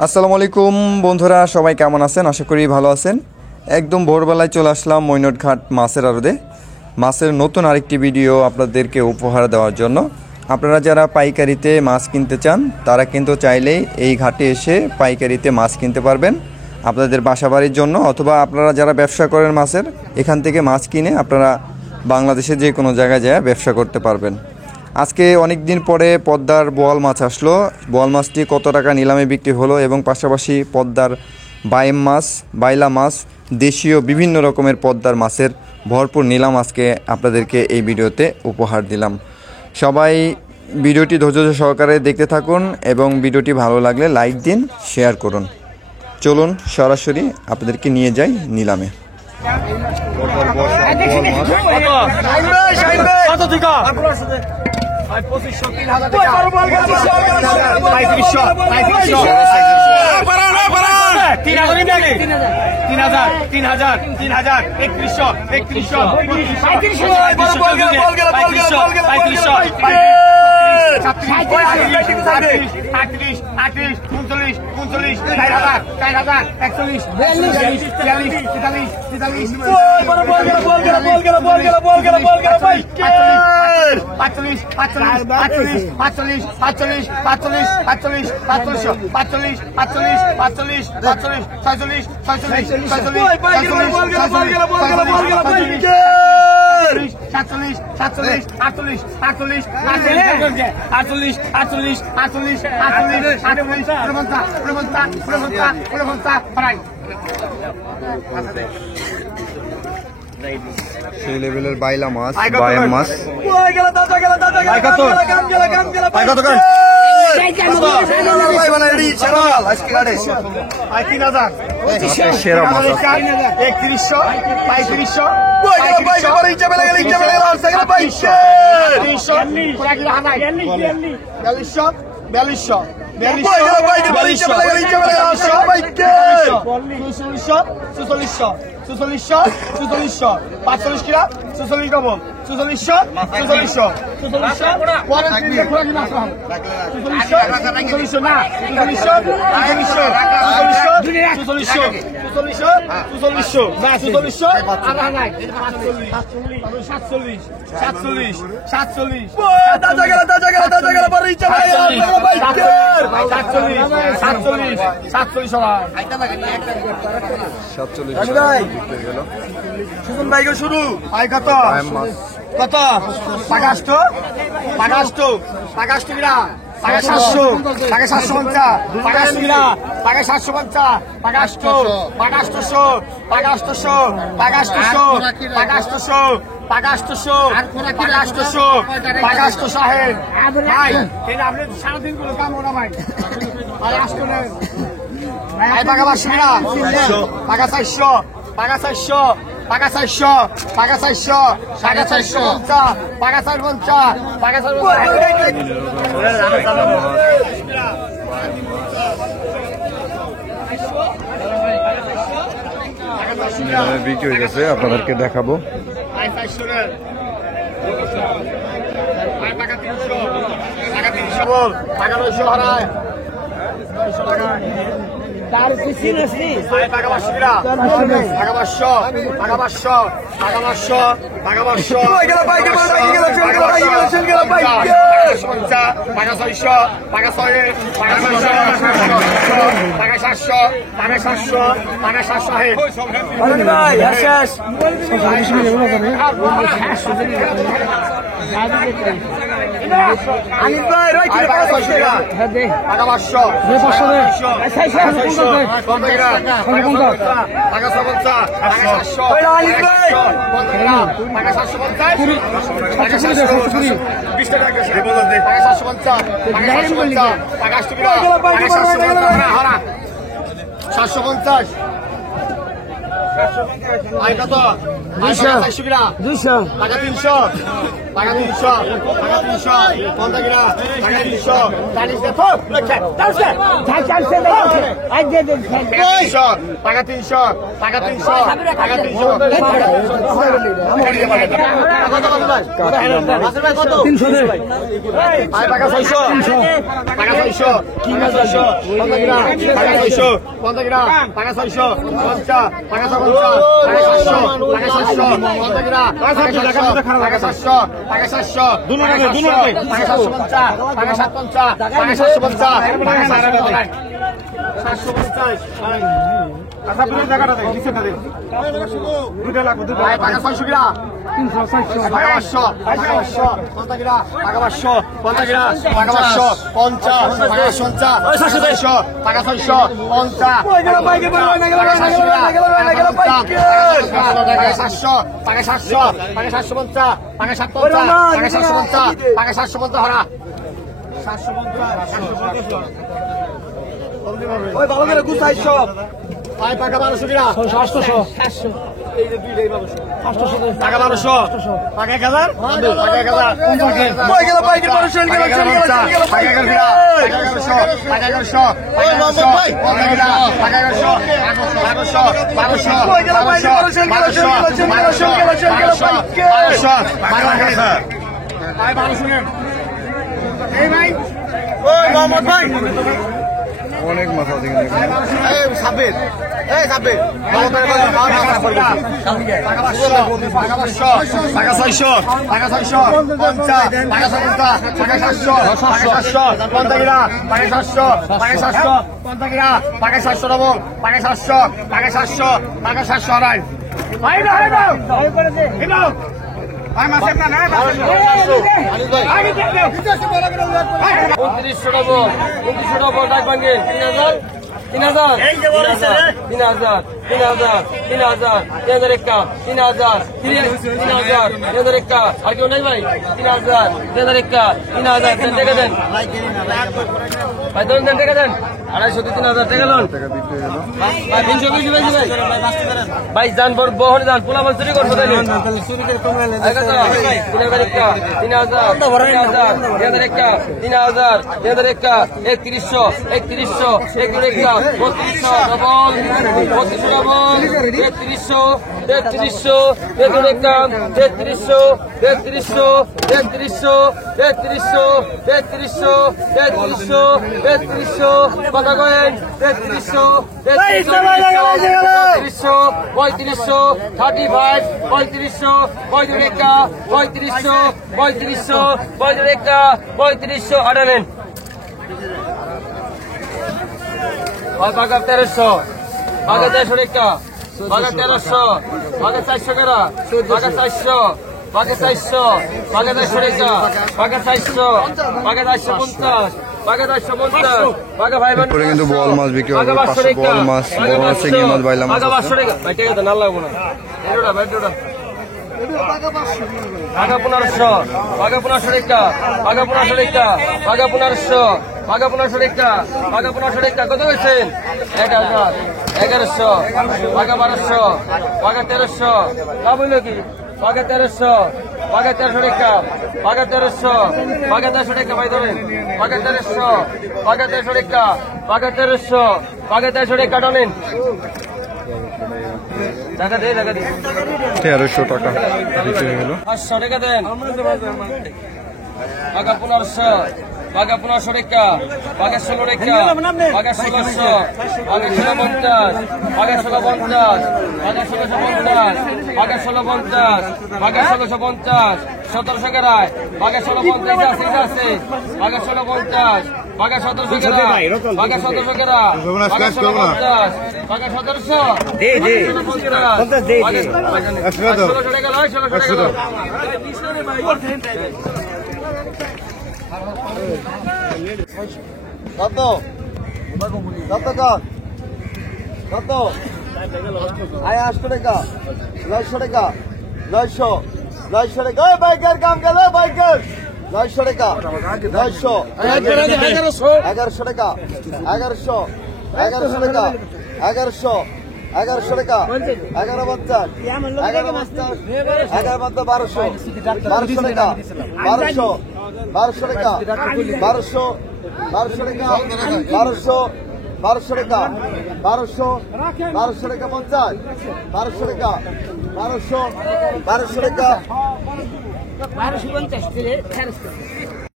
আসসালামু আলাইকুম বন্ধুরা, সবাই কেমন আছেন? আশা করি ভালো আছেন। একদম ভোরবেলায় চলে আসলাম মৈনটঘাট মাছের আড়তে। মাছের নতুন আরেকটি ভিডিও আপনাদেরকে উপহার দেওয়ার জন্য। আপনারা যারা পাইকারিতে মাছ কিনতে চান তারা কিন্তু চাইলেই এই ঘাটে এসে পাইকারিতে মাছ কিনতে পারবেন আপনাদের বাসাবাড়ির জন্য, অথবা আপনারা যারা ব্যবসা করেন মাছের, এখান থেকে মাছ কিনে আপনারা বাংলাদেশে যে কোনো জায়গায় যায় ব্যবসা করতে পারবেন। আজকে অনেক দিন পরে পদ্মার বোয়াল মাছ আসলো। বোয়াল মাছটি কত টাকা নিলামে বিক্রি হলো এবং পাশাপাশি পদ্মার বাইম মাছ, বাইলা মাছ, দেশীয় বিভিন্ন রকমের পদ্মার মাছের ভরপুর নিলাম আজকে আপনাদেরকে এই ভিডিওতে উপহার দিলাম। সবাই ভিডিওটি ধৈর্য সহকারে দেখতে থাকুন এবং ভিডিওটি ভালো লাগলে লাইক দিন, শেয়ার করুন। চলুন সরাসরি আপনাদেরকে নিয়ে যাই নিলামে। সেই লেভেলের বাইলা মাছ, বায়াম মাছ। সেরা মাছ 47 শুরু কত পাগাস্ত কিরা পাগা 750 পাগাস্ত কিরা পাগা 750 পাগাস্ত সাহেব ভাই এটা আপনি সারাদিন গুলো কাম ওরা ভাই আর আসতো না ভাই পাগা 500 কিরা পাগা 400 পাগা 400 বিক্রি হয়ে গেছে, আপনাদেরকে দেখাবো। আনিল ভাই রাইট পাগা 750 আই কত 200 টাকা 300 টাকা 300 টাকা 300 50 গ্রাম টাকা 300 40 টাকা লেখা দাওছে চালছে আই দে দে টাকা 300 টাকা 300 টাকা 300 300 দে আই টাকা 600 টাকা 600 কি না 600 50 গ্রাম টাকা 600 50 গ্রাম টাকা 600 50 টাকা 50 টাকা 700 টাকা 700 50 গ্রাম টাকা 700 টাকা 700 টাকা 700 দুনো টাকা 750 টাকা 750 টাকা 750 আচ্ছা পুরো জায়গাটা দেখ নিচে দেখ দুটো লাগবে দুটো টাকা 600 গ্রাম 300 600 টাকা 500 টাকা 500 50 গ্রাম টাকা 500 50 গ্রাম টাকা 500 50 টাকা 50 টাকা 600 50 টাকা 700 টাকা 750 টাকা 750 টাকা 750 হরা 750 ওই ভালো করে গুছাই সব আয় টাকা 1200 টাকা 800 এই যে দুইটাই 1200 টাকা 1200 টাকা 1000 টাকা 1000 কই গেল বাইকের 1200 গেল টাকা 1100 টাকা 1100 ওই মামা ভাই টাকা 1100 1200 কই গেল বাইকের 1200 আয় 1200 এই ভাই ওই মামা ভাই অনেক মাথা থেকে এই সাবির এই সাবির ভালো করে বল টাকা 500 টাকা 600 টাকা 50 টাকা 700 টাকা 50 টাকা 700 50 গ্রাম টাকা 700 টাকা 700 টাকা 700 টাকা 700 রাই ভাই না ভাই না ভাই মাসে না না আগে যাও 2900 টাকা ডাক ভাঙে 3000 এই যে বলেছে 3000 আর কেউ নাই ভাই 3000 টাকা দেন ভাই দেন টাকা দেন 250 3000 টাকা লোন ভাই 320 ভাই জান বহরে যান পোলা মাছ চুরি করবো তাহলে 35 আড়ালেন বাঘা 1300 বাঘা 1300 টাকা বাঘা 1300 বাঘা 400 টাকা বাঘা 400 বাঘা 400 বাঘা 400 টাকা বাঘা 400 বাঘা 450 বাঘা 450 বাঘা ভাই পরে কিন্তু বল মাছ বিক্রি হবে 500 বল মাছ বড় মাছ চিংড়ি মাছ বাইলা মাছ বাঘা 500 টাকা ভাই টাকা তো না লাগবো না এডোটা ভাই এডোটা বাঘা 1500 বাঘা 1500 টাকা বাঘা 1500 টাকা বাঘা 1500 বাঘা 1500 টাকা বাঘা 1500 টাকা কত হয়েছেন 1000 1100 বাঘা 1200 বাঘা 1300 তা বললো কি বাঘা 1300 বাঘা 1300 টাকা বাঘা 1300 বাঘা 1300 টাকা ভাই ধরেন বাঘা 1300 বাঘা 1300 টাকা বাঘা 1300 বাঘা 1300 টাকা টানেন টাকা দে 1300 টাকা বিক্রি হলো 500 টাকা দেন বাঘা 1500 বাঘা 1500 টাকা বাঘা 16 টাকা বাঘা 1600 বাঘা 1650 বাঘা 1650 বাঘা 1650 বাঘা 1650 বাঘা 1650 1700 টাকায় বাঘা 1650 আছে বাঘা 1650 বাঘা 1700 টাকা বাঘা 1700 টাকা বাঘা 1650 বাঘা 1700 দে দে 50 দে 1600 টাকা লয় 1600 টাকা লয় কত কত কত আয় 800 টাকা 900 টাকা 900 টাকা ওই বাইকের কাম গেল বাইকের 900 টাকা 900 1100 টাকা 1100 টাকা 1100 1100 টাকা 1150 1150 1150 1200 টাকা 1200 টাকা 1200 টাকা 1200 টাকা 1200 টাকা 50 1200 টাকা 1200 টাকা 1250